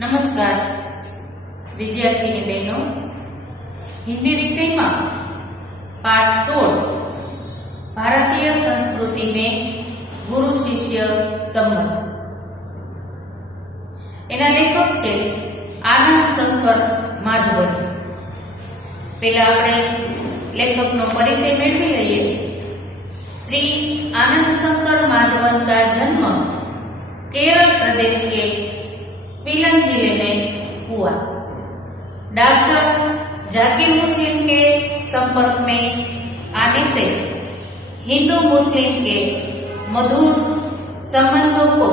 नमस्कार विद्यार्थिनी बहनों, हिंदी विषय में पाठ 16 भारतीय संस्कृति में गुरु शिष्य संबंध एना लेखक छे आनंद शंकर माधवन। पहला आपणे लेखकनो परिचय मेळवी लईए। श्री आनंद शंकर माधवन का जन्म केरल प्रदेश के पीलंग जिले में हुआ। डॉक्टर जाकिर मुस्लिम के संपर्क में आने से हिंदू मुस्लिम के मधुर संबंधों को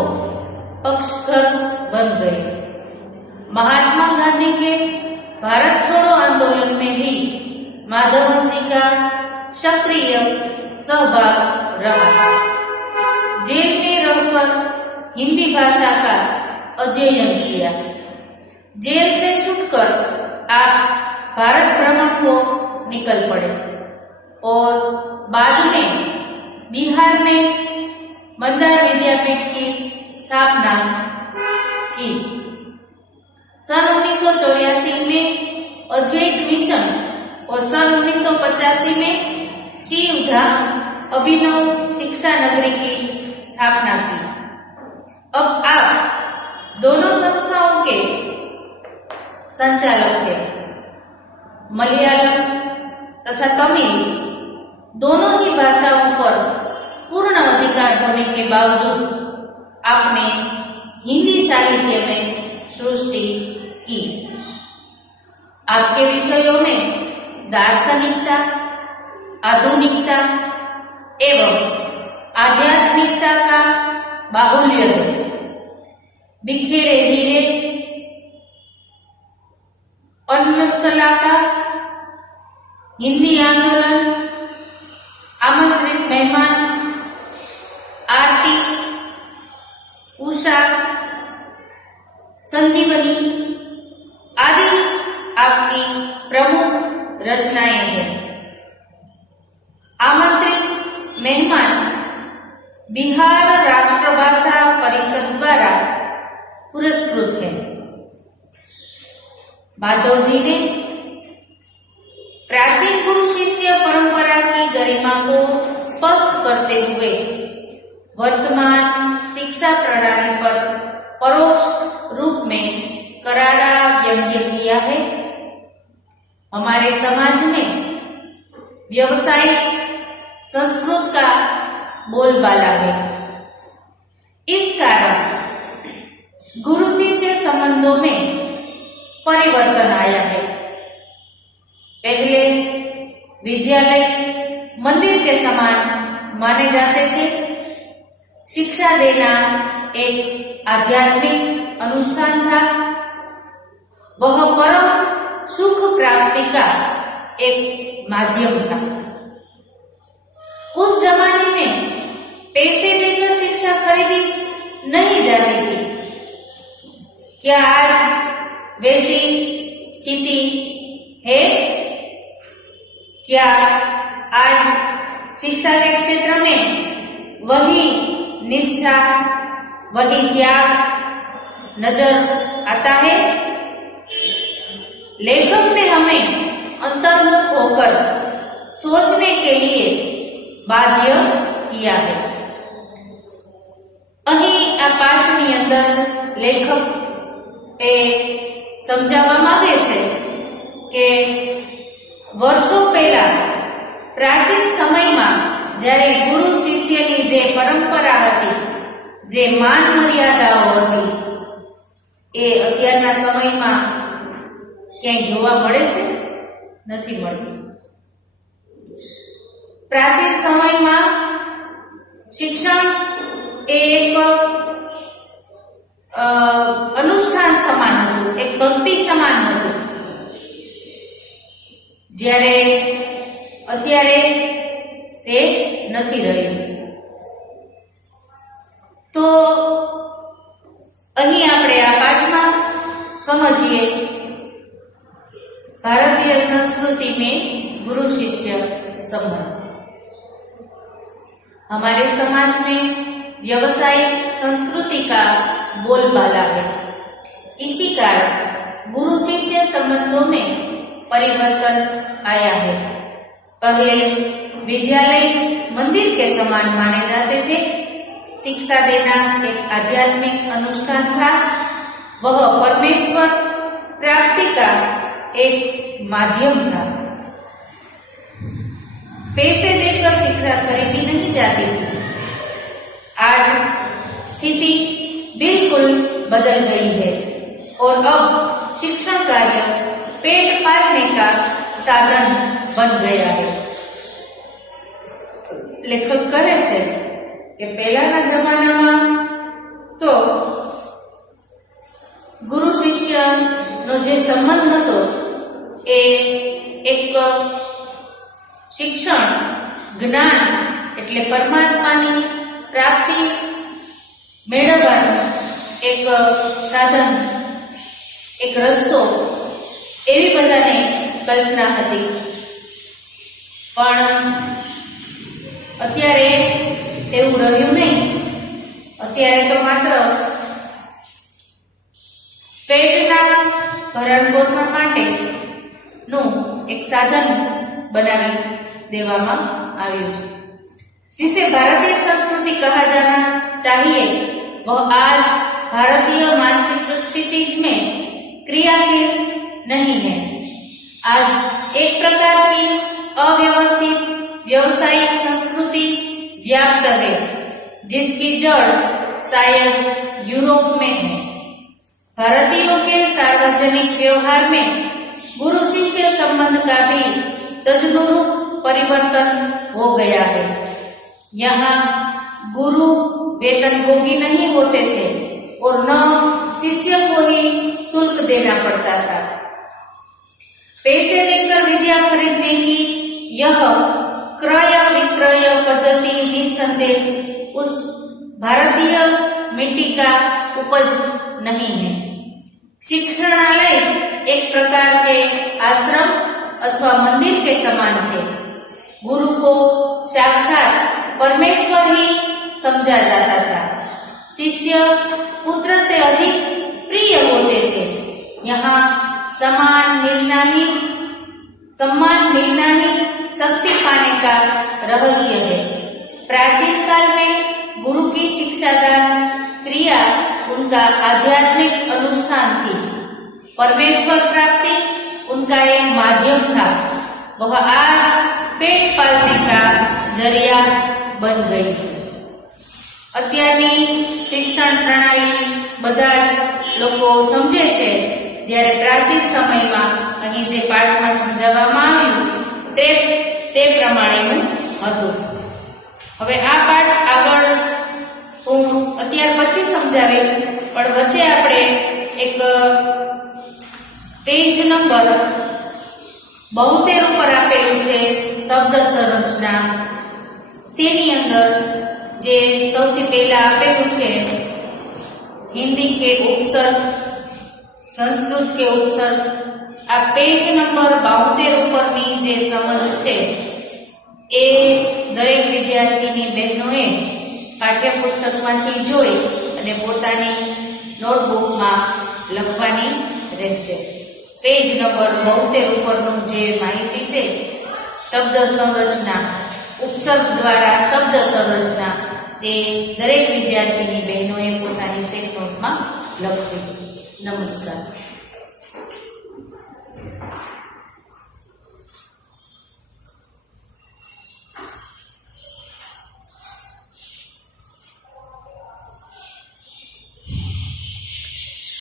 पक्षधर बन गए। महात्मा गांधी के भारत छोड़ो आंदोलन में भी माधवन जी का सक्रिय सहभाग रहा। जेल में रहकर हिंदी भाषा का अध्ययन किया। जेल से छूटकर आप भारत भ्रमण को निकल पड़े और बाद में बिहार में मंदार विद्यापीठ की स्थापना की। सन 1984 में अद्वैत मिशन और सन 1985 में शिवधाम अभिनव शिक्षा नगरी की स्थापना की। अब आप दोनों संस्थाओं के संचालक हैं। मलयालम तथा तमिल दोनों ही भाषाओं पर पूर्ण अधिकार होने के बावजूद आपने हिंदी साहित्य में सृष्टि की। आपके विषयों में दार्शनिकता, आधुनिकता एवं आध्यात्मिकता का बाहुल्य है। बिखेरे हीरे, अन्नसलाका, हिंदी आंदोलन, आमंत्रित मेहमान, आरती, उषा, संजीवनी आदि आपकी प्रमुख रचनाएं हैं। आमंत्रित मेहमान बिहार राष्ट्रभाषा परिषद द्वारा पुरस्कृत है। माधव जी ने प्राचीन गुरु शिष्य परंपरा की गरिमा को स्पष्ट करते हुए वर्तमान शिक्षा प्रणाली पर परोक्ष रूप में करारा व्यंग्य किया है। हमारे समाज में व्यवसायिक संस्कृत का बोलबाला है। इस कारण गुरु शिष्य संबंधों में परिवर्तन आया है। पहले विद्यालय मंदिर के समान माने जाते थे। शिक्षा देना एक आध्यात्मिक अनुष्ठान था। वह परम सुख प्राप्ति का एक माध्यम था। उस जमाने में पैसे देकर शिक्षा खरीदी नहीं जाती थी। क्या आज वैसी स्थिति है? क्या आज शिक्षा के क्षेत्र में वही निष्ठा, वही त्याग नजर आता है? लेखक ने हमें अंतर्मुख होकर सोचने के लिए बाध्य किया है। અહીં આ પાઠની અંદર લેખક એ સમજાવવા માંગે છે કે વર્ષો પહેલા પ્રાચીન સમયમાં જ્યારે ગુરુ શિષ્યની જે પરંપરા હતી, જે માન મર્યાદાઓ હતી, એ અત્યારના સમયમાં ક્યાંય જોવા મળે છે? નથી મળતી. પ્રાચીન સમયમાં શિક્ષણ એ એક अनुष्ठान समान હતું, એક ભક્તિ સમાન હતું। જ્યારે અત્યારે તે નથી રહ્યું। તો અહીં આપણે આ પાઠમાં સમજીએ भारतीय संस्कृति में गुरु शिष्य संबंध। हमारे समाज में व्यवसायिक संस्कृति का बोलबाला है। इसी कारण गुरु शिष्य संबंधों में परिवर्तन आया है। पहले विद्यालय मंदिर के समान माने जाते थे। शिक्षा देना एक आध्यात्मिक अनुष्ठान था। वह परमेश्वर प्राप्ति का एक माध्यम था। पैसे देकर शिक्षा खरीदी नहीं जाती थी। आज स्थिति बिल्कुल बदल गई है और अब शिक्षण कार्य पेट पालने का साधन बन गया है। लेखक કહે છે કે પહેલાના જમાનામાં તો ગુરુ શિષ્યનો જે સંબંધ હતો એ એક શિક્ષણ, જ્ઞાન એટલે પરમાત્માની પ્રાપ્તિ મેળવવાનું એક સાધન, એક રસ્તો એવી બધાને કલ્પના હતી। પણ અત્યારે એવું રહ્યું નહીં। અત્યારે તો માત્ર પેટના ભરણ પોષણ માટેનું એક સાધન બનાવી देवामां आव्યું છે। जिसे भारतीय संस्कृति कहा जाना चाहिए वह आज भारतीय मानसिक क्षितिज में क्रियाशील नहीं है। आज एक प्रकार की अव्यवस्थित व्यवसायिक संस्कृति व्याप्त है जिसकी जड़ शायद यूरोप में है। भारतीयों के सार्वजनिक व्यवहार में गुरु शिष्य संबंध का भी तदनुरूप परिवर्तन हो गया है। यहाँ गुरु वेतनभोगी नहीं होते थे और न शिष्य को ही शुल्क देना पड़ता था। पैसे देकर विद्या खरीदने की यह क्रय विक्रय पद्धति निसंदेह उस भारतीय मिट्टी का उपज नहीं है। शिक्षणालय एक प्रकार के आश्रम अथवा मंदिर के समान थे। गुरु को साक्षात परमेश्वर ही समझा जाता था। शिष्य पुत्र से अधिक प्रिय होते थे। यहाँ सम्मान मिलना ही शक्ति पाने का रहस्य है। प्राचीन काल में गुरु की शिक्षादान क्रिया उनका आध्यात्मिक अनुष्ठान थी। परमेश्वर प्राप्ति उनका एक माध्यम था। वह आज पेट पालने का जरिया बन गई। અત્યારની શિક્ષણ પ્રણાલી બધા જ લોકો સમજે છે, જ્યારે પ્રાચીન સમયમાં અહીં જે પાઠમાં સમજાવવામાં આવ્યું તે પ્રમાણેનું હતું। હવે આ પાઠ આગળ હું અત્યાર પછી સમજાવીશ, પણ વચ્ચે આપણે એક પેજ નંબર 72 ઉપર આપેલું છે શબ્દ સંરચના। તેની અંદર જે સૌથી પહેલા આપેલું છે हिंदी के उपसर्ग, संस्कृत के उपसर्ग। आ पेज नंबर 72 ઉપરની જે સમજ છે એ દરેક વિદ્યાર્થીની બહેનોએ પાઠ્યપુસ્તકમાંથી જોઈ અને પોતાની નોટબુકમાં લખવાની રહેશે। पेज नंबर 72 ઉપરનું જે માહિતી છે શબ્દ સંરચના, ઉપસર્ગ દ્વારા શબ્દ સંરચના, તે દરેક વિદ્યાર્થીની બહેનોએ પોતાની સેટ નોટમાં લખવી। નમસ્કાર।